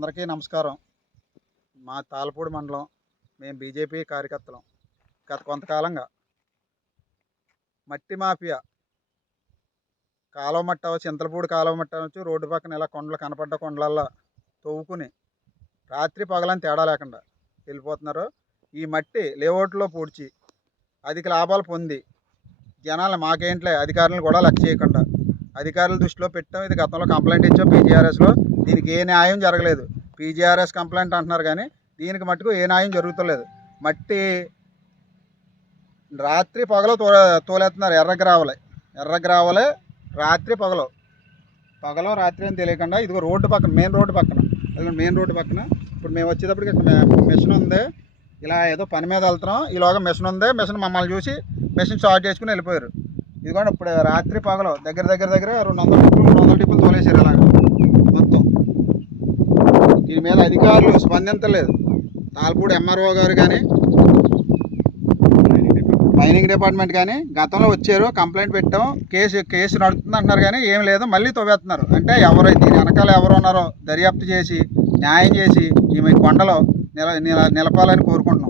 అందరికీ నమస్కారం. మా తాళ్ళపూడి మండలం. మేము బీజేపీ కార్యకర్తలం. గత కొంతకాలంగా మట్టి మాఫియా కాలువ మట్టి అవ్వచ్చు, చింతలపూడి కాలువ మట్టి అవ్వచ్చు, రోడ్డు పక్కన ఇలా కొండలు కనపడ్డ కొండలల్లో తవ్వుకుని రాత్రి పగలని తేడా లేకుండా వెళ్ళిపోతున్నారు. ఈ మట్టి లేఅవుట్లో పూడ్చి అధిక లాభాలు పొంది జనాలు మాకేంట్లే అధికారులను కూడా లెక్క చేయకుండా అధికారుల దృష్టిలో పెట్టాం. ఇది గతంలో కంప్లైంట్ ఇచ్చాం పీజీఆర్ఎస్లో. దీనికి ఏ న్యాయం జరగలేదు. పీజీఆర్ఎస్ కంప్లైంట్ అంటున్నారు కానీ దీనికి మట్టుకు ఏ న్యాయం జరుగుతలేదు. మట్టి రాత్రి పగలు తోలేస్తున్నారు. ఎర్ర గ్రావలే రాత్రి పగలు రాత్రి అని తెలియకుండా ఇదిగో రోడ్డు పక్కన మెయిన్ రోడ్డు పక్కన ఇప్పుడు మేము వచ్చేటప్పటికి ఇక్కడ మిషన్ ఉంది. ఇలా ఏదో పని మీద వెళ్తున్నాం. ఈలోగా మిషన్ ఉంది. మిషన్ మమ్మల్ని చూసి మిషన్ స్టార్ట్ చేసుకుని వెళ్ళిపోయారు. ఇదిగోండి ఇప్పుడు రాత్రి పగలు దగ్గర 200 టిప్పులు తోలేసారు. ఇలాగ మొత్తం దీని మీద అధికారులు స్పందించలేదు. తాళ్ళపూడి ఎంఆర్ఓ గారు కానీ మైనింగ్ డిపార్ట్మెంట్ కానీ గతంలో వచ్చారు, కంప్లైంట్ పెట్టాం, కేసు నడుస్తుంది అంటున్నారు కానీ ఏం లేదు. మళ్ళీ తవ్వేస్తున్నారు. అంటే ఎవరు దీని వెనకాల ఎవరు ఉన్నారో దర్యాప్తు చేసి న్యాయం చేసి ఈ కొండలో నిలపాలని కోరుకుంటున్నాం.